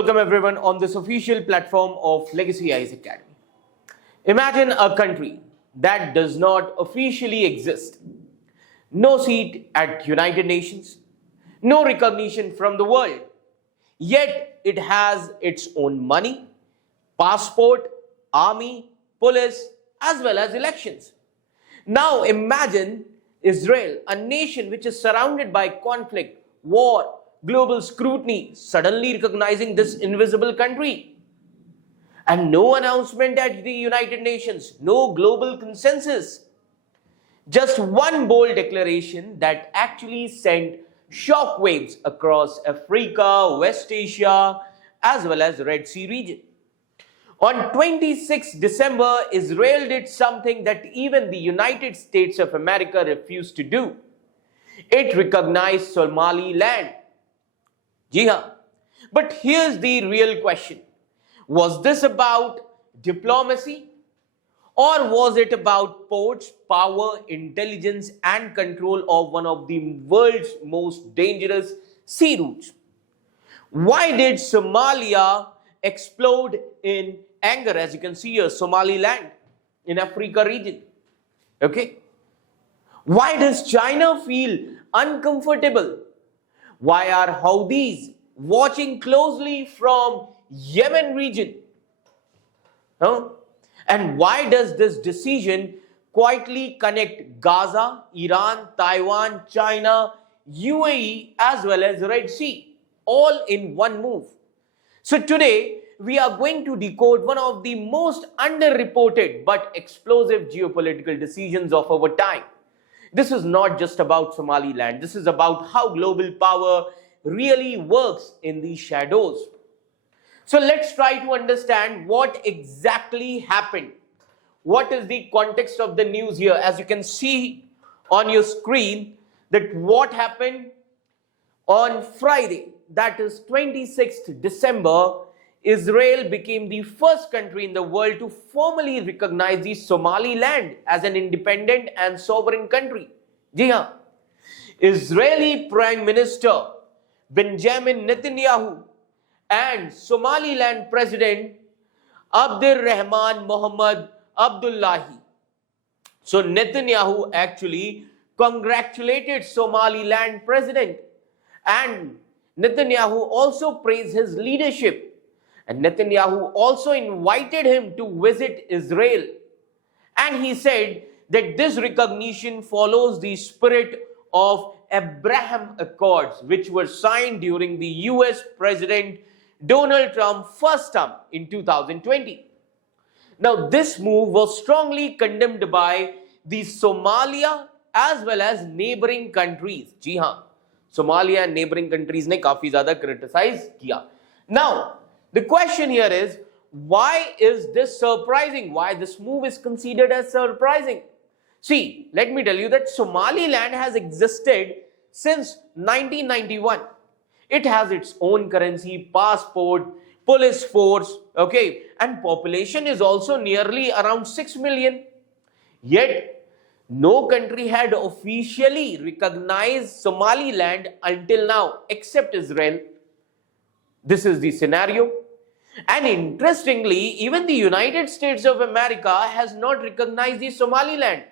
welcome everyone on this official platform of Legacy Eyes Academy. Imagine a country that does not officially exist. No seat at United Nations, no recognition from the world. Yet it has its own money, passport, army, police, as well as elections. Now imagine Israel, a nation which is surrounded by conflict, war, global scrutiny, suddenly recognizing this invisible country. And no announcement at the United Nations, no global consensus. Just one bold declaration that actually sent shockwaves across Africa, West Asia, as well as Red Sea region. On 26 December, Israel did something that even the United States of America refused to do. It recognized Somaliland. Ji haan. But here's the real question. Was this about diplomacy? Or was it about ports, power, intelligence, and control of one of the world's most dangerous sea routes? Why did Somalia explode in anger? As you can see here, Somaliland in Africa region. Okay. Why does China feel uncomfortable? Why are Houthis watching closely from Yemen region? Huh? And why does this decision quietly connect Gaza, Iran, Taiwan, China, UAE, as well as Red Sea, all in one move? So today, we are going to decode one of the most underreported but explosive geopolitical decisions of our time. This is not just about Somaliland. This is about how global power really works in the shadows. So let's try to understand what exactly happened. What is the context of the news here? As you can see on your screen, that what happened on Friday, that is 26th December, Israel became the first country in the world to formally recognize the Somaliland as an independent and sovereign country. Ji haan. Israeli Prime Minister Benjamin Netanyahu and Somaliland President Abdirrahman Mohammed Abdullahi. So Netanyahu actually congratulated Somaliland President, and Netanyahu also praised his leadership. And Netanyahu also invited him to visit Israel. And he said that this recognition follows the spirit of Abraham Accords, which were signed during the US President Donald Trump's first term in 2020. Now, this move was strongly condemned by the Somalia as well as neighboring countries. Ji haan. Somalia and neighboring countries ne काफी ज़्यादा criticize किया. Now, the question here is, why is this surprising? Why this move is considered as surprising? See, let me tell you that Somaliland has existed since 1991. It has its own currency, passport, police force, okay, and population is also nearly around 6 million. Yet, no country had officially recognized Somaliland until now, except Israel. This is the scenario. And interestingly, even the United States of America has not recognized the Somaliland.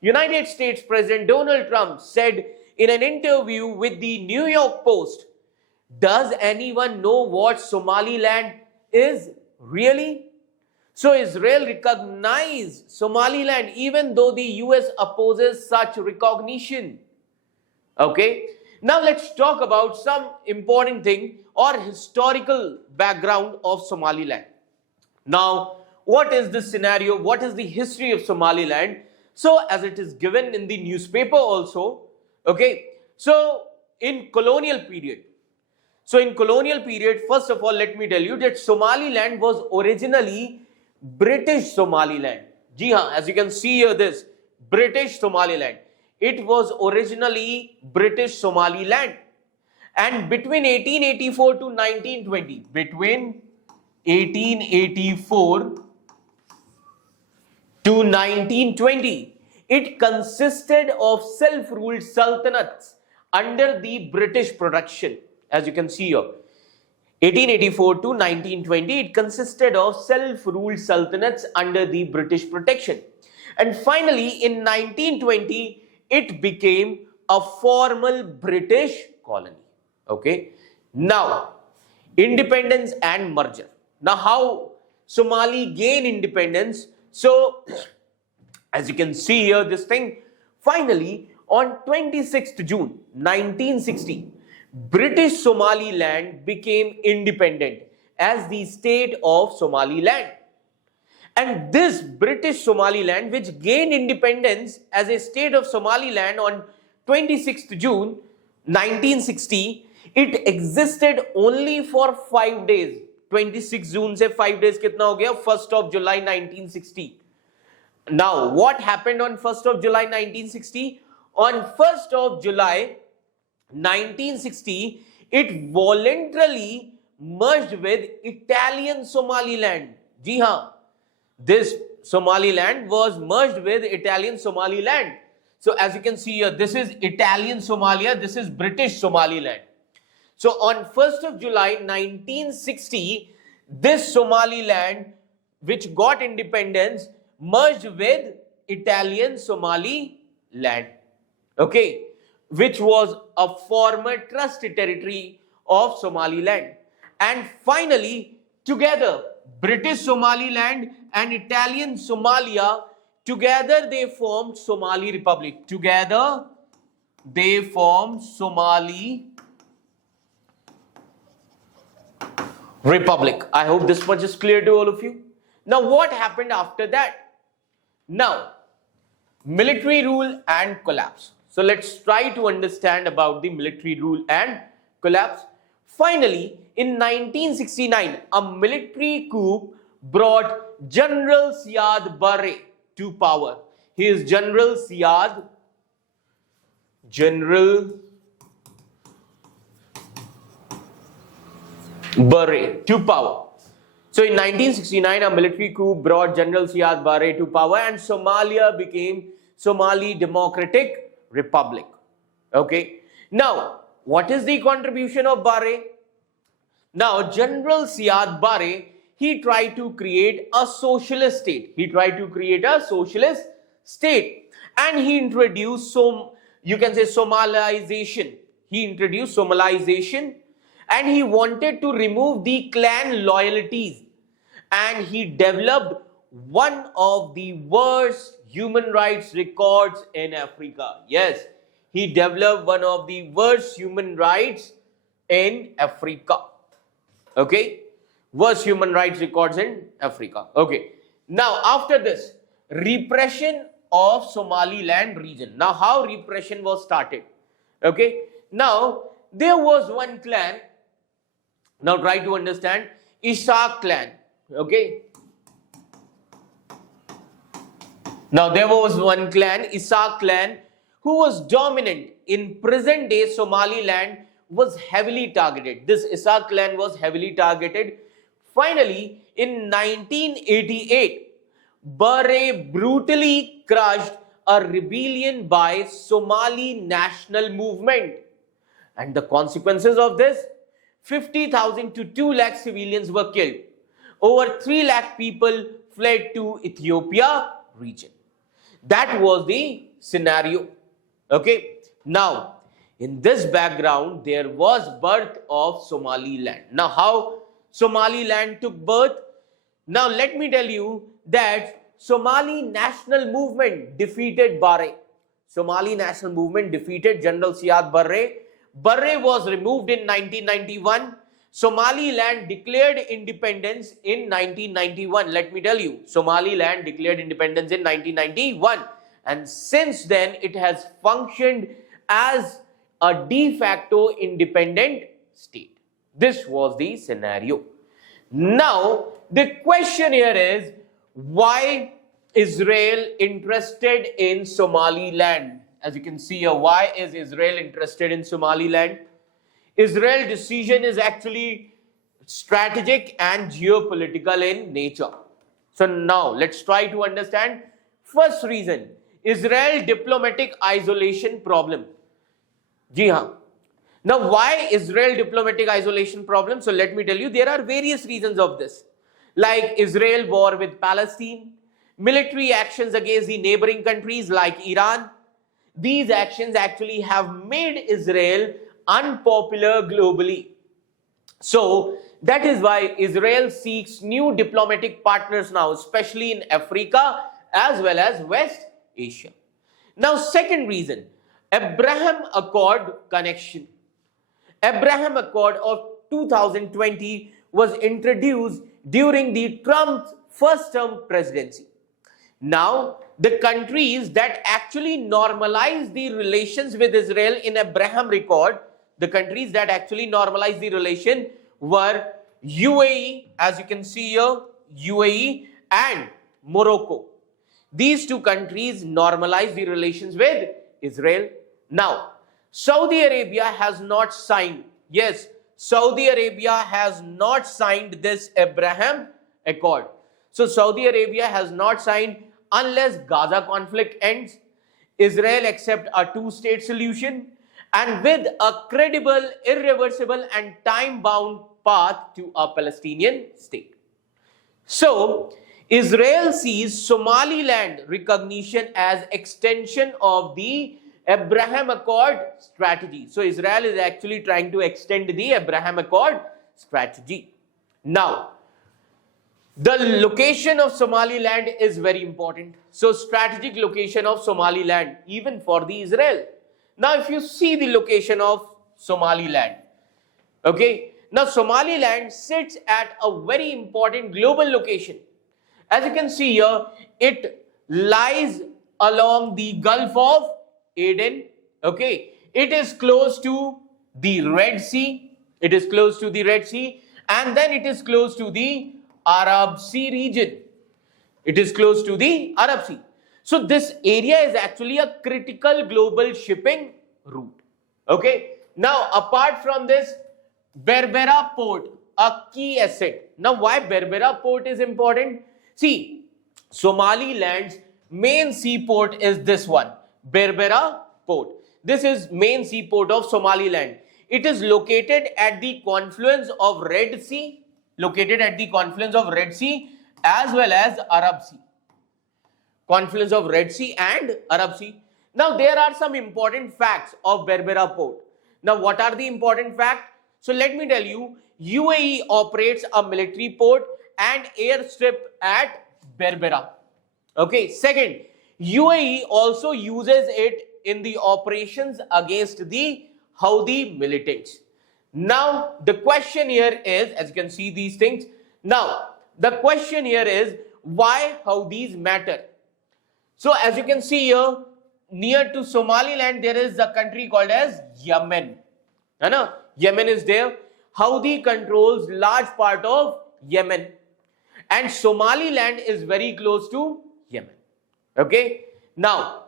United States President Donald Trump said in an interview with the New York Post, "Does anyone know what Somaliland is really?" So Israel recognized Somaliland even though the US opposes such recognition. Okay. Now let's talk about some important thing or historical background of Somaliland. Now, what is the scenario? What is the history of Somaliland? So, as it is given in the newspaper also, okay. So, in colonial period, first of all, let me tell you that Somaliland was originally British Somaliland. Ji haan, as you can see here, this British Somaliland. It was originally British Somaliland. And between 1884 to 1920, between 1884 to 1920, it consisted of self-ruled sultanates under the British protection, as you can see here. 1884 to 1920, it consisted of self-ruled sultanates under the British protection. And finally, in 1920, it became a formal British colony. Okay. Now, independence and merger. Now, how Somali gained independence? So, as you can see here, this thing, finally, on 26th June 1960, British Somaliland became independent as the state of Somaliland. And this British Somaliland, which gained independence as a state of Somaliland on 26th June 1960, it existed only for 5 days. 26 June से 5 days कितना हो गया? 1st of July 1960. Now, what happened on 1st of July 1960? On 1st of July 1960, it voluntarily merged with Italian Somaliland. जी हाँ, this Somaliland was merged with Italian Somaliland. So as you can see here, this is Italian Somalia, this is British Somaliland. So on 1st of July 1960, this Somaliland, which got independence, merged with Italian Somaliland, okay, which was a former trust territory of Somaliland. And finally, together, British Somaliland and Italian Somalia, together they formed Somali Republic. Together, they formed Somali Republic. I hope this much is clear to all of you. Now, what happened after that? Now, military rule and collapse. So, let's try to understand about the military rule and collapse. Finally, in 1969, a military coup brought General Siad Barre to power. He is General Siad Barre to power. So in 1969, a military coup brought General Siad Barre to power and Somalia became Somali Democratic Republic. Okay. Now, what is the contribution of Barre? Now, General Siad Barre, he tried to create a socialist state. He tried to create a socialist state and he introduced Somalization. He introduced Somalization and he wanted to remove the clan loyalties and he developed one of the worst human rights records in Africa. Yes, he developed one of the worst human rights in Africa. Okay, worst human rights records in Africa. Okay, now after this, repression of Somaliland region. Now, how repression was started? Okay, now there was one clan. Now try to understand, Ishaq clan. Okay. Now there was one clan, Ishaq clan, who was dominant in present day Somaliland, was heavily targeted. This Ishaq clan was heavily targeted. Finally, in 1988, Barre brutally crushed a rebellion by Somali National Movement. And the consequences of this, 50,000 to 2 lakh civilians were killed. Over 3 lakh people fled to Ethiopia region. That was the scenario. Okay. Now, in this background, there was birth of Somaliland. Now, how Somaliland took birth? Now, let me tell you that Somali National Movement defeated Barre. Somali National Movement defeated General Siad Barre. Barre was removed in 1991. Somaliland declared independence in 1991. Let me tell you, Somaliland declared independence in 1991. And since then, it has functioned as a de facto independent state. This was the scenario. Now, the question here is, why Israel interested in Somaliland? As you can see here, why is Israel interested in Somaliland? Israel's decision is actually strategic and geopolitical in nature. So now, let's try to understand. First reason, Israel diplomatic isolation problem. जी हाँ. Now, why Israel diplomatic isolation problem? So let me tell you, there are various reasons of this, like Israel war with Palestine, military actions against the neighboring countries like Iran. These actions actually have made Israel unpopular globally. So that is why Israel seeks new diplomatic partners now, especially in Africa as well as West Asia. Now, second reason, Abraham Accord connection. Abraham Accord of 2020 was introduced during the Trump's first term presidency. Now, the countries that actually normalized the relations with Israel in Abraham Accord, the countries that actually normalized the relation were UAE, as you can see here, UAE and Morocco. These two countries normalized the relations with Israel. Now, Saudi Arabia has not signed. Yes, Saudi Arabia has not signed this Abraham Accord. So Saudi Arabia has not signed unless Gaza conflict ends, Israel accept a two-state solution, and with a credible, irreversible and time-bound path to a Palestinian state. So, Israel sees Somaliland recognition as extension of the Abraham Accord strategy. So, Israel is actually trying to extend the Abraham Accord strategy. Now, the location of Somaliland is very important. So, strategic location of Somaliland, even for the Israel. Now, if you see the location of Somaliland, okay, now Somaliland sits at a very important global location. As you can see here, it lies along the Gulf of Aden, okay. It is close to the Red Sea. It is close to the Red Sea, and then it is close to the Arab Sea region. It is close to the Arab Sea. So this area is actually a critical global shipping route. Okay. Now, apart from this, Berbera port, a key asset. Now, why Berbera port is important? See, Somaliland's main seaport is this one, Berbera port. This is main seaport of Somaliland. It is located at the confluence of Red Sea, as well as Arab Sea. Confluence of Red Sea and Arab Sea. Now, there are some important facts of Berbera port. Now, what are the important facts? So, let me tell you, UAE operates a military port and airstrip at Berbera. Okay. Second, UAE also uses it in the operations against the Houthi militants. Now, the question here is, as you can see these things, now, the question here is, why Houthis matter? So, as you can see here, near to Somaliland, there is a country called as Yemen. Yemen is there. Houthi controls large part of Yemen. And Somaliland is very close to Yemen. Okay. Now,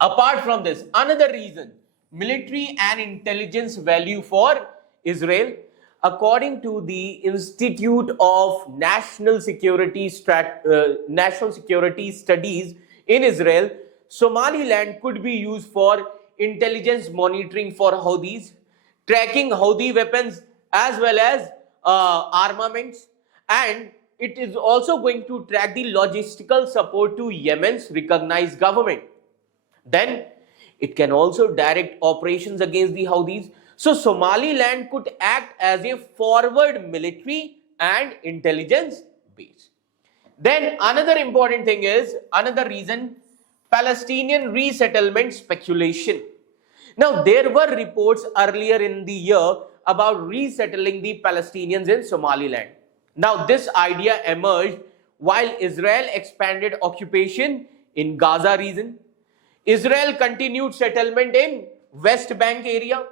apart from this, another reason, military and intelligence value for Israel, according to the Institute of National Security Studies in Israel, Somaliland could be used for intelligence monitoring for Houthis, tracking Houthi weapons as well as armaments, and it is also going to track the logistical support to Yemen's recognized government. Then it can also direct operations against the Houthis. So Somaliland could act as a forward military and intelligence base. Then another important thing is, another reason, Palestinian resettlement speculation. Now, there were reports earlier in the year about resettling the Palestinians in Somaliland. Now, this idea emerged while Israel expanded occupation in Gaza region. Israel continued settlement in West Bank area.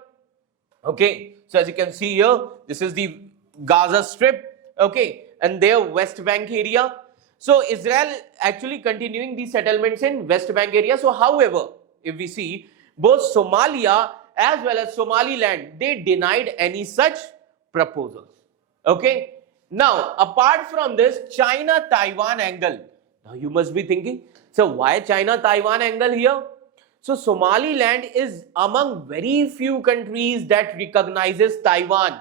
Okay, so as you can see here, this is the Gaza Strip, okay, and their West Bank area. So Israel actually continuing the settlements in West Bank area. So however, if we see, both Somalia as well as Somaliland, they denied any such proposals. Okay. Now, apart from this, China-Taiwan angle. Now you must be thinking, so why China-Taiwan angle here? So Somaliland is among very few countries that recognizes Taiwan.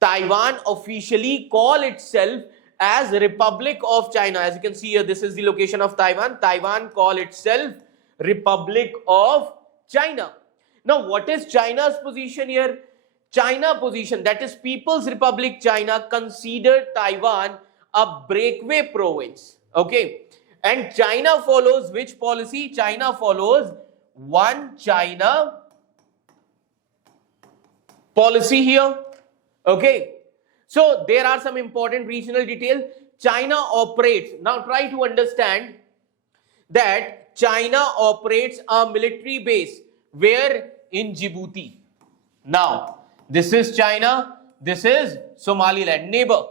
Taiwan officially call itself as Republic of China. As you can see here, this is the location of Taiwan. Taiwan call itself Republic of China. Now, what is China's position here? China position, that is People's Republic China, consider Taiwan a breakaway province. Okay. And China follows which policy? China follows one China policy here. Okay. So there are some important regional details. China operates. Now try to understand that China operates a military base where? In Djibouti. Now, this is China, this is Somaliland, neighbor.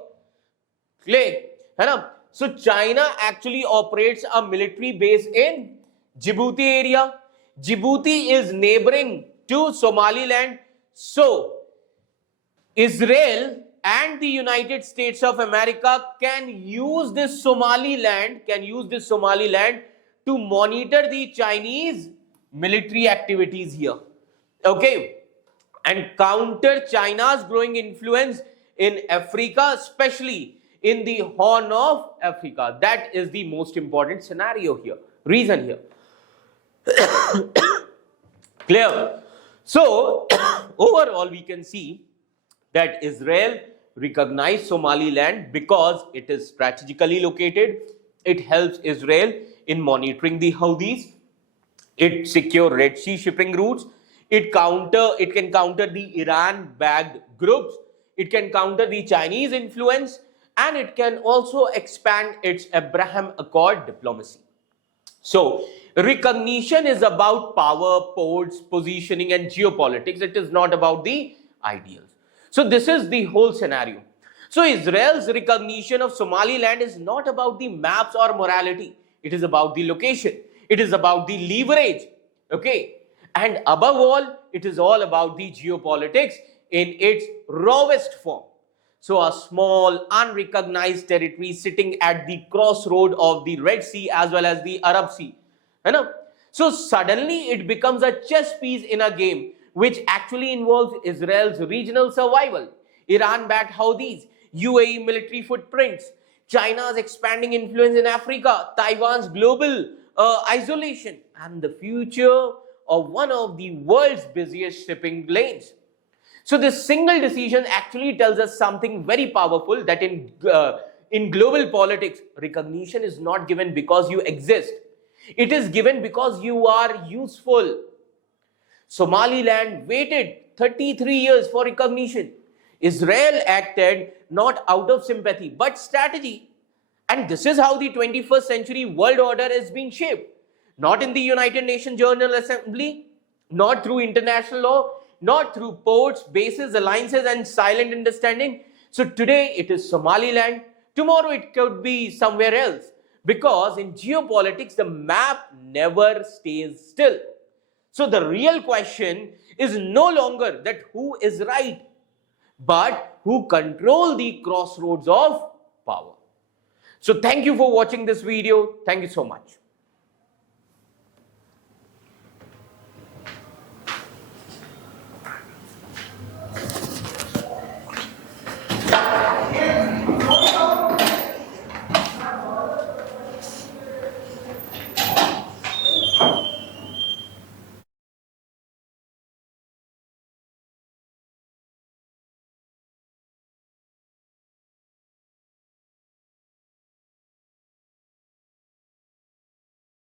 Clear? है ना? So China actually operates a military base in Djibouti area. Djibouti is neighboring to Somaliland. So Israel and the United States of America can use this Somaliland, to monitor the Chinese military activities here. Okay, and counter China's growing influence in Africa, especially in the Horn of Africa. That is the most important scenario here, reason here. Clear? So, overall we can see that Israel recognized Somaliland because it is strategically located. It helps Israel in monitoring the Houthis. It secure Red Sea shipping routes. It can counter the Iran-backed groups. It can counter the Chinese influence, and it can also expand its Abraham Accord diplomacy. So, recognition is about power, ports, positioning, and geopolitics. It is not about the ideals. So, this is the whole scenario. So, Israel's recognition of Somaliland is not about the maps or morality. It is about the location. It is about the leverage. Okay. And above all, it is all about the geopolitics in its rawest form. So a small, unrecognized territory sitting at the crossroad of the Red Sea as well as the Arab Sea. So suddenly it becomes a chess piece in a game which actually involves Israel's regional survival, Iran-backed Houthis, UAE military footprints, China's expanding influence in Africa, Taiwan's global isolation, and the future of one of the world's busiest shipping lanes. So this single decision actually tells us something very powerful, that in global politics, recognition is not given because you exist. It is given because you are useful. Somaliland waited 33 years for recognition. Israel acted not out of sympathy but strategy. And this is how the 21st century world order is being shaped. Not in the United Nations General Assembly, not through international law, not through ports, bases, alliances, and silent understanding. So today it is Somaliland, tomorrow it could be somewhere else. Because in geopolitics, the map never stays still. So the real question is no longer that who is right, but who control the crossroads of power. So thank you for watching this video. Thank you so much.